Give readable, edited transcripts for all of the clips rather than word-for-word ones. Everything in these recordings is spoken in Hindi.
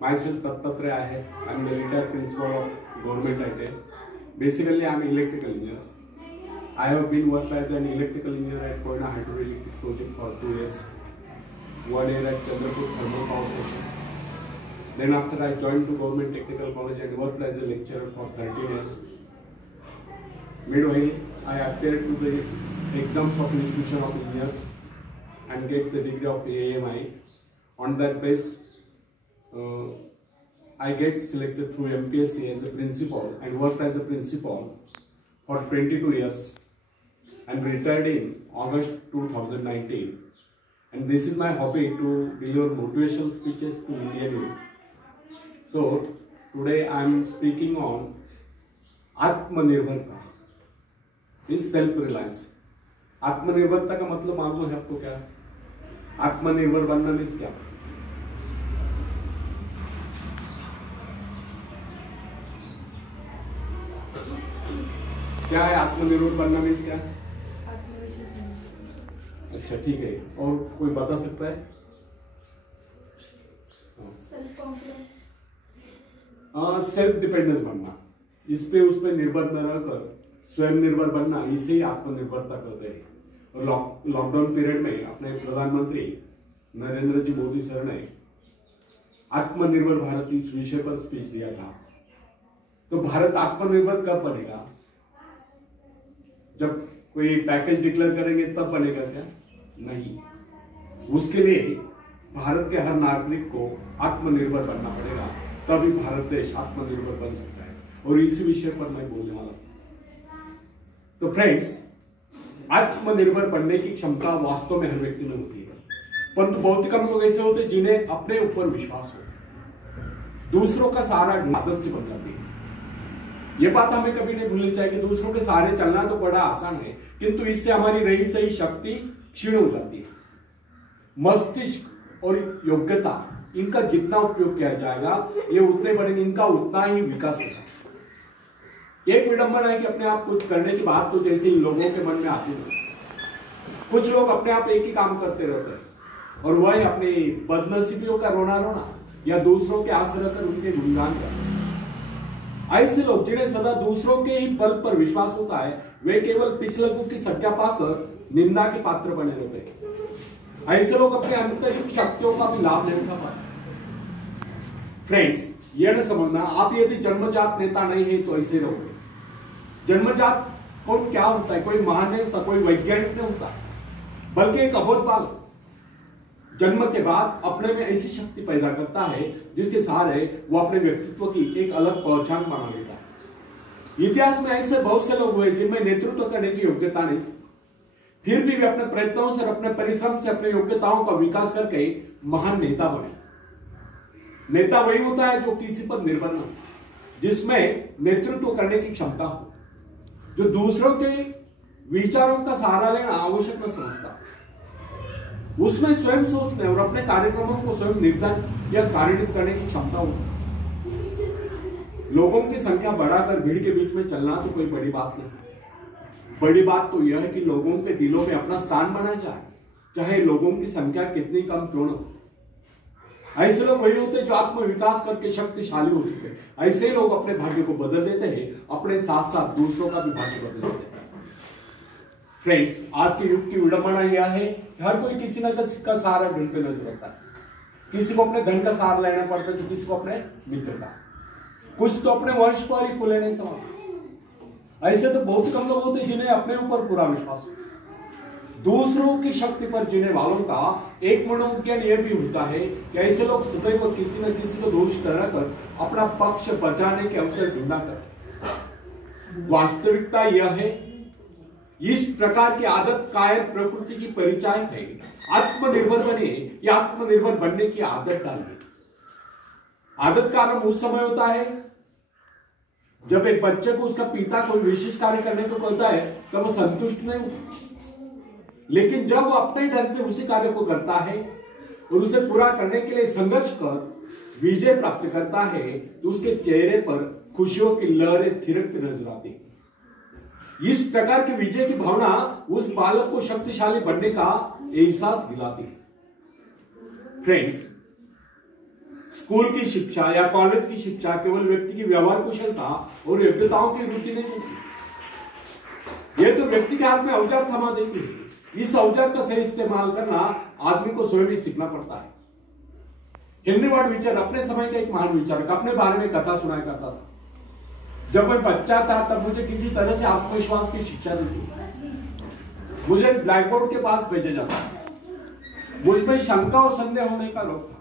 Myself Dattatrey Ahe. I am the retired principal of Government IT. Basically, I am electrical engineer. I have been worked as an electrical engineer at Koyna Hydroelectric project for 2 years. 1 year at Chandrapur Thermal Power Station. Then after I joined to Government Technical College and worked as a lecturer for 13 years. Meanwhile, I appeared to the exams of Institution of Engineers and get the degree of AAMI. On that base, I get selected through MPSC as a principal and worked as a principal for 22 years and retired in August 2019. And this is my hobby to deliver motivational speeches to Indian youth. So today I am speaking on आत्मनिर्भरता, is self-reliance. आत्मनिर्भरता का मतलब मालूम है आपको क्या? आत्मनिर्भर बनना मीन्स क्या? क्या है आत्मनिर्भर बनना मीन्स क्या? अच्छा ठीक है, और कोई बता सकता है? सेल्फ कॉन्फिडेंस, सेल्फ डिपेंडेंस बनना, इस पे उस पे निर्भर न रहकर स्वयं निर्भर बनना, इसे ही आत्मनिर्भरता कहते हैं। और लॉकडाउन पीरियड में अपने प्रधानमंत्री नरेंद्र जी मोदी सर ने आत्मनिर्भर भारत इस विषय पर स्पीच दिया था। तो भारत आत्मनिर्भर कब बनेगा? जब कोई पैकेज डिक्लेयर करेंगे तब बनेगा क्या? नहीं, उसके लिए भारत के हर नागरिक को आत्मनिर्भर बनना पड़ेगा, तभी भारत देश आत्मनिर्भर बन सकता है। और इसी विषय पर मैं बोलने वाला हूं। तो फ्रेंड्स, आत्मनिर्भर बनने की क्षमता वास्तव में हर व्यक्ति में होती है, परंतु बहुत कम लोग ऐसे होते हैं जिन्हें अपने ऊपर विश्वास हो, दूसरों का सहारा आदत से बन जाती है। ये बात हमें कभी नहीं भूलनी चाहिए कि दूसरों के सहारे चलना तो बड़ा आसान है, किंतु इससे हमारी रही सही शक्ति क्षीण हो जाती है। मस्तिष्क और योग्यता, इनका जितना उपयोग किया जाएगा ये उतने बढ़ेंगे, इनका उतना ही विकास होगा। एक विडंबना है कि अपने आप कुछ करने की बात तो जैसे ही लोगों के मन में आती है। कुछ लोग अपने आप एक ही काम करते रहते हैं और वह अपनी बदनसीबियों का रोना रोना या दूसरों के आश्रय कर उनके गुणगान करते हैं। ऐसे लोग जिन्हें सदा दूसरों के ही बल पर विश्वास होता है, वे केवल पिछलगू की संज्ञा पाकर निंदा के पात्र बने रहते हैं। ऐसे लोग अपने आंतरिक शक्तियों का भी लाभ नहीं उठा पाते। फ्रेंड्स, यह न समझना आप यदि जन्मजात नेता नहीं है तो ऐसे रहोगे। जन्मजात कौन क्या होता है? कोई महान नहीं होता, कोई वैज्ञानिक नहीं होता, बल्कि एक अबोध बालक जन्म के बाद अपने में ऐसी शक्ति पैदा करता है जिसके सहारे वो अपने व्यक्तित्व की एक अलग पहचान बना लेता है। इतिहास में ऐसे बहुत से लोग हुए जिनमें नेतृत्व करने की योग्यता नहीं थी, फिर भी वे अपने प्रयत्नों से, अपने परिश्रम से अपने योग्यताओं का विकास करके महान नेता बने। नेता वही होता है जो किसी पर निर्भर न हो, जिसमें नेतृत्व करने की क्षमता हो, जो दूसरों के विचारों का सहारा लेना आवश्यक न समझता, उसमें स्वयं सोचने और अपने कार्यक्रमों को स्वयं निर्धारित या कार्यान्वित करने की क्षमता हो। लोगों की संख्या बढ़ाकर भीड़ के बीच में चलना तो कोई बड़ी बात नहीं। बड़ी बात तो यह है कि लोगों के दिलों में अपना स्थान बना जाए, चाहे लोगों की संख्या कितनी कम क्यों न हो। ऐसे लोग वही होते हैं जो आत्मविकास करके शक्तिशाली हो चुके हैं। ऐसे लोग अपने भाग्य को बदल देते हैं, अपने साथ साथ दूसरों का भी भाग्य बदल देते हैं। फ्रेंड्स, आज के युग की विडंबना यह है कि हर कोई किसी न किसी का सहारा ढूंढते नजर आता है। किसी को अपने धन का सहारा लेना पड़ता है तो किसी को अपने मित्र का, कुछ तो अपने वंश पर ही फूले नहीं समाते। ऐसे तो बहुत कम लोग होते हैं जिन्हें अपने ऊपर पूरा विश्वास हो। दूसरों की शक्ति पर जीने वालों का एक मनोविज्ञान यह भी होता है कि ऐसे लोग सदैव किसी न किसी को दोष ठहराकर अपना पक्ष बचाने के अवसर ढूंढा करते। वास्तविकता यह है, इस प्रकार की आदत कायर प्रकृति की परिचायक है। आत्मनिर्भर बने या आत्मनिर्भर बनने की आदत डालिए। आदत का आरंभ उस समय होता है जब एक बच्चे को उसका पिता कोई विशेष कार्य करने को कहता है तब वो संतुष्ट नहीं होता, लेकिन जब वो अपने ढंग से उसी कार्य को करता है और उसे पूरा करने के लिए संघर्ष कर विजय प्राप्त करता है तो उसके चेहरे पर खुशियों की लहरें थिरकती नजर आती है। इस प्रकार की विजय की भावना उस बालक को शक्तिशाली बनने का एहसास दिलाती है। फ्रेंड्स, स्कूल की शिक्षा या कॉलेज की शिक्षा केवल व्यक्ति की व्यवहार कुशलता और योग्यताओं की रुचि नहीं होती। यह तो व्यक्ति के हाथ में औजार थमा देती है। इस औजार का सही इस्तेमाल करना आदमी को स्वयं ही सीखना पड़ता है। हेनरी वार्ड बीचर अपने समय का एक महान विचारक अपने बारे में कथा सुनाया करता था। जब मैं बच्चा था तब मुझे किसी तरह से आत्मविश्वास की शिक्षा दी थी। मुझे ब्लैक बोर्ड के पास भेजा जाता। मुझमें शंका और संदेह होने का रोग था।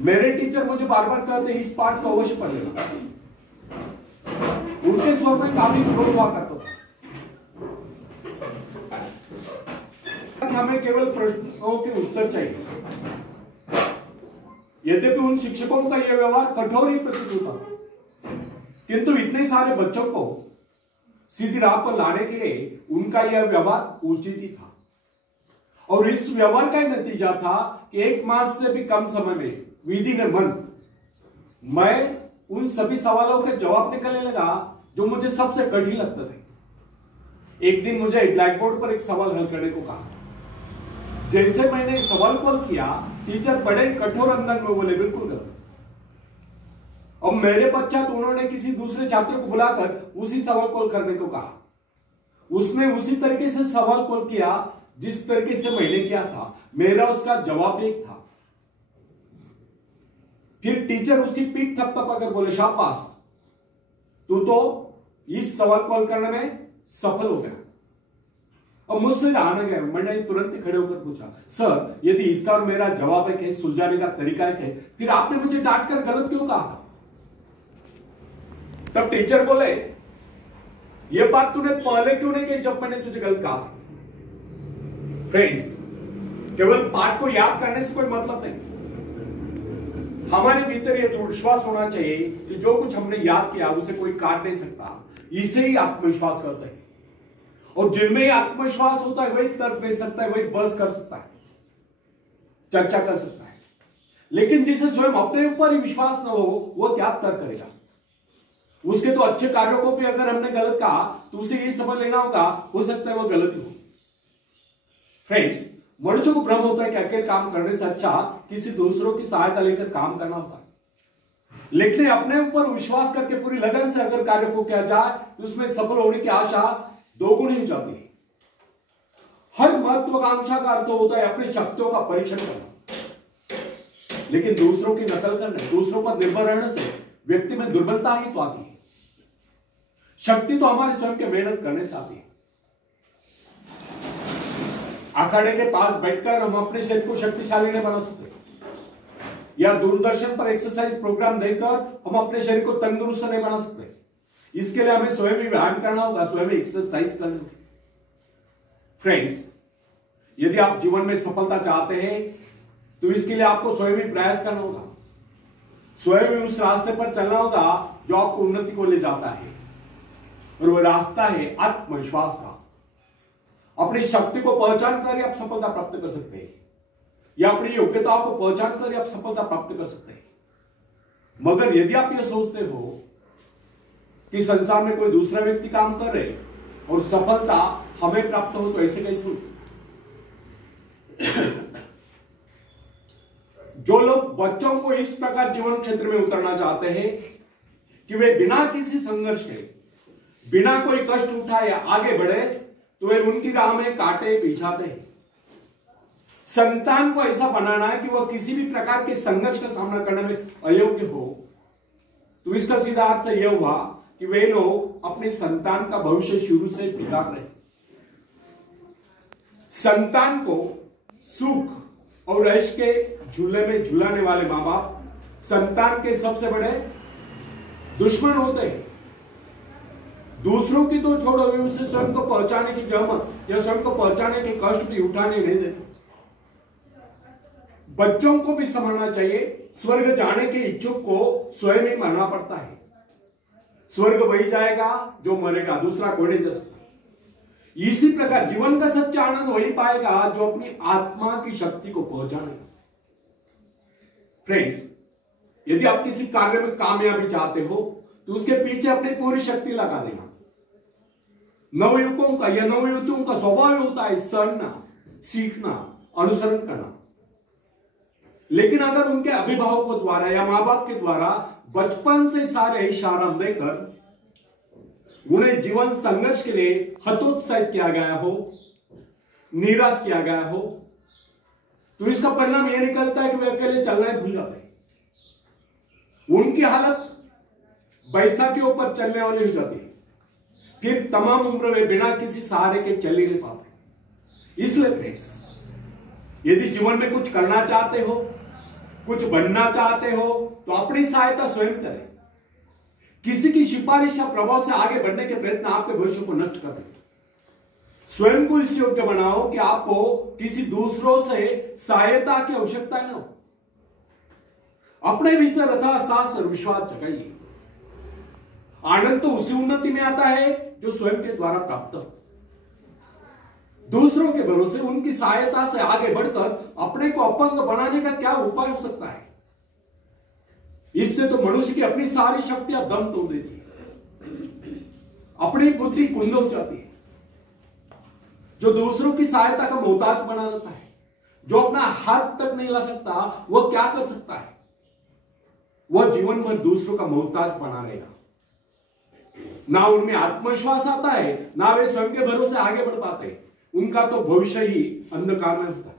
मेरे टीचर मुझे बार बार कहते इस पाठ को अवश्य पढ़ लेना। उनके स्वर में काफी क्रोध हुआ करता था। हमें केवल प्रश्नों के उत्तर चाहिए। यद्यपि उन शिक्षकों का यह व्यवहार कठोर ही प्रतीत होता, किंतु इतने सारे बच्चों को सीधी राह पर लाने के लिए उनका यह व्यवहार उचित ही था। और इस व्यवहार का नतीजा था कि 1 मास से भी कम समय में विदिन ए मंथ मैं उन सभी सवालों के जवाब निकलने लगा जो मुझे सबसे कठिन लगते थे। एक दिन मुझे ब्लैक बोर्ड पर एक सवाल हल करने को कहा। जैसे मैंने सवाल कॉल किया, टीचर बड़े कठोर अंदाज में बोले बिल्कुल गलत। और मेरे पश्चात उन्होंने किसी दूसरे छात्र को बुलाकर उसी सवाल कॉल करने को कहा। उसने उसी तरीके से सवाल कॉल किया जिस तरीके से मैंने किया था। मेरा उसका जवाब एक था। फिर टीचर उसकी पीठ थपथपाकर बोले शाबाश, तू तो इस सवाल कॉल करने में सफल हो गया। और मुझसे आना गया। मैंने तुरंत ही खड़े होकर पूछा, सर यदि इसका और मेरा जवाब एक है, सुलझाने का तरीका एक है, फिर आपने मुझे डांट कर गलत क्यों कहा था? तब टीचर बोले, यह बात तूने पहले क्यों नहीं कही जब मैंने तुझे गलत कहा था? फ्रेंड्स, केवल पाठ को याद करने से कोई मतलब नहीं। हमारे भीतर यह विश्वास होना चाहिए कि जो कुछ हमने याद किया उसे कोई काट नहीं सकता। इसे ही आत्मविश्वास कहते हैं। और जिनमें आत्मविश्वास होता है वही तर्क दे सकता है, वही बहस कर सकता है, चर्चा कर सकता है। लेकिन जिसे स्वयं अपने ऊपर ही विश्वास न हो, वो क्या तर्क करेगा? उसके तो अच्छे कार्यों को भी अगर हमने गलत कहा तो उसे ये समझ लेना होगा, हो सकता है वो गलत ही हो। फ्रेंड्स, मनुष्य को भ्रम होता है कि अकेले काम करने से अच्छा किसी दूसरों की सहायता लेकर काम करना होता है। लेकिन अपने ऊपर विश्वास करके पूरी लगन से अगर कार्य को किया जाए तो उसमें सफल होने की आशा दोगुनी हो जाती है। हर महत्वाकांक्षा का अर्थ होता है अपनी शक्तियों का परीक्षण करना। लेकिन दूसरों की नकल करने, दूसरों पर निर्भर रहने से व्यक्ति में दुर्बलता ही तो आती है। शक्ति तो हमारे स्वयं के मेहनत करने से आती है। अखाड़े के पास बैठकर हम अपने शरीर को शक्तिशाली नहीं बना सकते, या दूरदर्शन पर एक्सरसाइज प्रोग्राम देखकर हम अपने शरीर को तंदुरुस्त नहीं बना सकते। इसके लिए हमें स्वयं ही व्यायाम करना होगा, स्वयं एक्सरसाइज करनी होगी। फ्रेंड्स, यदि आप जीवन में सफलता चाहते हैं तो इसके लिए आपको स्वयं ही प्रयास करना होगा, स्वयं ही उस रास्ते पर चलना होगा जो आपको उन्नति को ले जाता है। और वो रास्ता है आत्मविश्वास का। अपनी शक्ति को पहचान कर आप सफलता प्राप्त कर सकते हैं, या अपनी योग्यताओं को पहचान कर आप सफलता प्राप्त कर सकते हैं। मगर यदि आप यह सोचते हो कि संसार में कोई दूसरा व्यक्ति काम कर रहे और सफलता हमें प्राप्त हो, तो ऐसे कैसे सोच? जो लोग बच्चों को इस प्रकार जीवन क्षेत्र में उतरना चाहते हैं कि वे बिना किसी संघर्ष के, बिना कोई कष्ट उठाए आगे बढ़े, तो वे उनकी राह में कांटे बिछाते हैं। संतान को ऐसा बनाना है कि वह किसी भी प्रकार के संघर्ष का सामना करने में अयोग्य हो, तो इसका सीधा अर्थ यह हुआ कि वे लोग अपने संतान का भविष्य शुरू से बिगाड़ रहे। संतान को सुख और ऐश के झूले में झुलाने वाले मां बाप संतान के सबसे बड़े दुश्मन होते हैं। दूसरों की तो छोड़ो, उसे स्वयं को पहचाने की जहमत या स्वयं को पहचाने के कष्ट भी उठाने नहीं देते। बच्चों को भी समझना चाहिए, स्वर्ग जाने के इच्छुक को स्वयं ही मरना पड़ता है। स्वर्ग वही जाएगा जो मरेगा, दूसरा कोई नहीं जा सकता। इसी प्रकार जीवन का सच्चा आनंद वही पाएगा जो अपनी आत्मा की शक्ति को पहचानेगा। फ्रेंड्स, यदि आप किसी कार्य में कामयाबी चाहते हो तो उसके पीछे अपनी पूरी शक्ति लगा देना। नवयुवकों का या नवयुवतियों का स्वभाव होता है सड़ना, सीखना, अनुसरण करना। लेकिन अगर उनके अभिभावकों द्वारा या मां बाप के द्वारा बचपन से सारे इशारा देकर उन्हें जीवन संघर्ष के लिए हतोत्साहित किया गया हो, निराश किया गया हो, तो इसका परिणाम यह निकलता है कि वे अकेले चलना ही भूल जाते हैं। उनकी हालत बैसा के ऊपर चलने वाली हो जाती है। फिर तमाम उम्र वे बिना किसी सहारे के चल ही नहीं पाते। इसलिए फ्रेंड्स, यदि जीवन में कुछ करना चाहते हो, कुछ बनना चाहते हो, तो अपनी सहायता स्वयं करें। किसी की सिफारिश या प्रभाव से आगे बढ़ने के प्रयत्न आपके भविष्य को नष्ट कर देते। स्वयं को इस योग्य बनाओ कि आपको किसी दूसरों से सहायता की आवश्यकता न हो। अपने भीतर यथासाहस और विश्वास जगाइए। आनंद तो उसी उन्नति में आता है जो स्वयं के द्वारा प्राप्त हो। दूसरों के भरोसे उनकी सहायता से आगे बढ़कर अपने को अपंग बनाने का क्या उपाय हो सकता है? इससे तो मनुष्य की अपनी सारी शक्तियां दम तोड़ देती है, अपनी बुद्धि कुंद हो जाती है। जो दूसरों की सहायता का मोहताज बना देता है, जो अपना हाथ तक नहीं ला सकता, वह क्या कर सकता है? वह जीवन भर दूसरों का मोहताज बना रहेगा। ना उनमें आत्मविश्वास आता है, ना वे स्वयं के भरोसे आगे बढ़ पाते। उनका तो भविष्य ही अंधकार में होता है।